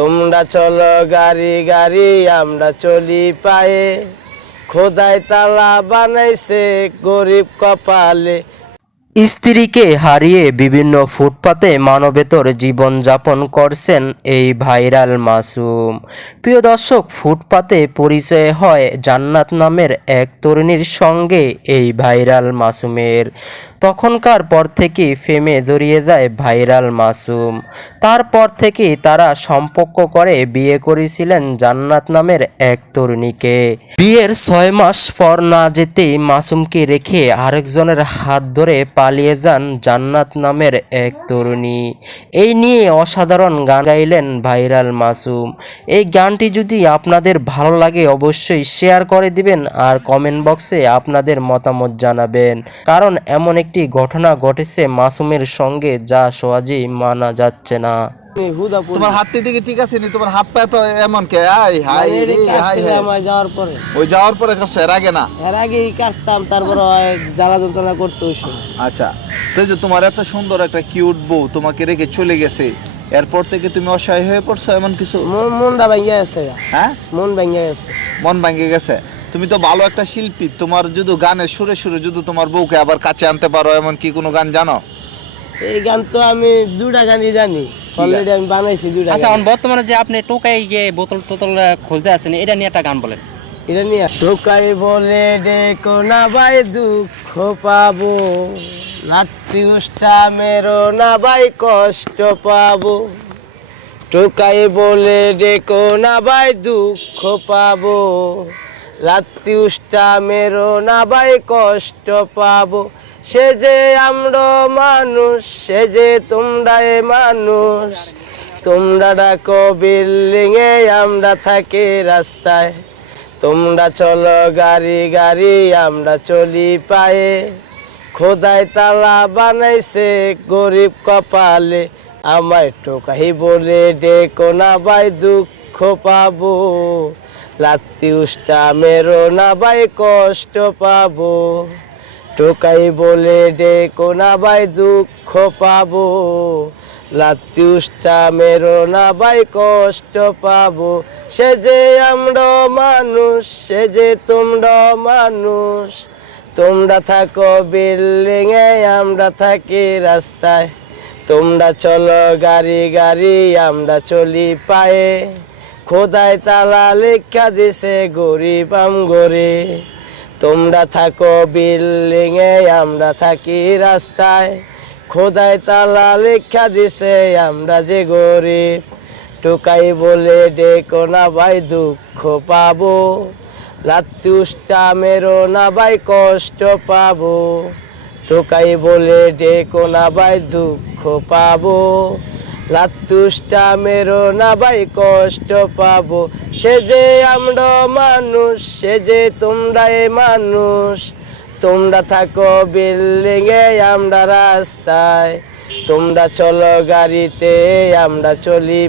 তোমরা চলো গাড়ি গাড়ি আমরা চলি পায়ে, খোদাই তালা বানাইছে গরিব কপালে। স্ত্রীকে হারিয়ে বিভিন্ন ফুটপাতে মানবেতর জীবনযাপন করছেন এই ভাইরাল মাসুম। প্রিয় দর্শক, ফুটপাতে পরিচয় হয় জান্নাত নামের এক তরুণীর সঙ্গে এই ভাইরাল মাসুমের। তখনকার পর থেকে ফেমে জড়িয়ে যায় ভাইরাল মাসুম। তারপর থেকে তারা সম্পর্ক করে বিয়ে করেছিলেন জান্নাত নামের এক তরুণীকে। বিয়ের 6 মাস পর না যেতেই মাসুমকে রেখে আরেকজনের হাত ধরে পালিয়ে যান জান্নাত নামের এক তরুণী। এই নিয়ে অসাধারণ গান গাইলেন ভাইরাল মাসুম। এই গানটি যদি আপনাদের ভালো লাগে অবশ্যই শেয়ার করে দিবেন আর কমেন্ট বক্সে আপনাদের মতামত জানাবেন, কারণ এমন একটি ঘটনা ঘটেছে মাসুমের সঙ্গে যা সহজেই মানা যাচ্ছে না। তোমার হাতটি দিকে ঠিক আছে নি? তোমার হাত পা তো এমন কে? হাই হাই রে হাই হাই। যাওয়ার পরে ওই যাওয়ার পরে কাছে এর আগে না? এর আগেই কাটতাম, তারপর জ্বালা যন্ত্রণা করতে হইছে। আচ্ছা, তো যে তোমার এত সুন্দর একটা কিউট বউ তোমাকে রেখে চলে গেছে, এরপর থেকে তুমি অসহায় হয়ে পড়ছো এমন কিছু? মনটা ভেঙে গেছে। হ্যাঁ, মন ভেঙে গেছে। মন ভেঙে গেছে? তুমি তো ভালো একটা শিল্পী, তোমার যদি গানের সুরে সুরে যদি তোমার বউকে আবার কাছে আনতে পারো এমন কি কোনো গান জানো? এই গান তো আমি দুটা গানই জানি, অলরেডি আমি বানাইছি দুটা। আচ্ছা, বর্তমানে যে আপনি টোকাই গিয়ে বোতল টোতল খুঁজতে আছেন, এটা নিয়ে একটা গান বলেন। এটা নিয়ে টোকাই বলে ডেকো না ভাই দুঃখ পাবো, লাত্তি উষ্টা মেরো না ভাই কষ্ট পাবো। টোকাই বলে ডেকো না ভাই দুঃখ পাবো, লাত্তি উষ্টা মেরো না ভাই কষ্ট পাবো। সে যে আমরা মানুষ, সে যে তোমরা মানুষ, তোমরা ডাকো বিল্ডিং এ আমরা থাকি রাস্তায়। তোমরা চলো গাড়ি গাড়ি আমরা চলি পায়ে, খোদাই তালা বানাইছে গরিব কপালে। আমায় টোকাই বলে ডেকো না ভাই দুঃখ পাবো, লাত্তি উষ্টা মেরো না ভাই কষ্ট পাবো। টোকাই বলে ডেকো না ভাই দুঃখ পাবো, লাত্তি উষ্টা মেরো না ভাই কষ্ট পাবো। সে যে আমরা মানুষ, সে যে তোমরা মানুষ, তোমরা থাকো বিল্ডিং এ আমরা থাকি রাস্তায়। তোমরা চলো গাড়ি গাড়ি আমরা চলি পায়ে, খোদাই তালা লেখা দিছে গরিব আমগরে। তোমরা থাকো বিল্ডিং এ আমরা থাকি রাস্তায়, খোদাই তালা লেখা দিছে আমরা যে গরিব। টোকাই বলে ডেকো না ভাই দুঃখ পাবো, লাত্তি উষ্টা মেরো না ভাই কষ্ট পাবো। টোকাই বলে ডেকো না ভাই দুঃখ পাবো, লাত্তি উষ্টা মেরো না ভাই কষ্ট পাবো। সে যে আমরা মানুষ, সে যে তোমরা মানুষ, তোমরা থাকো বিল্ডিং এ আমরা রাস্তায়। তোমরা চলো গাড়িতে আমরা চলি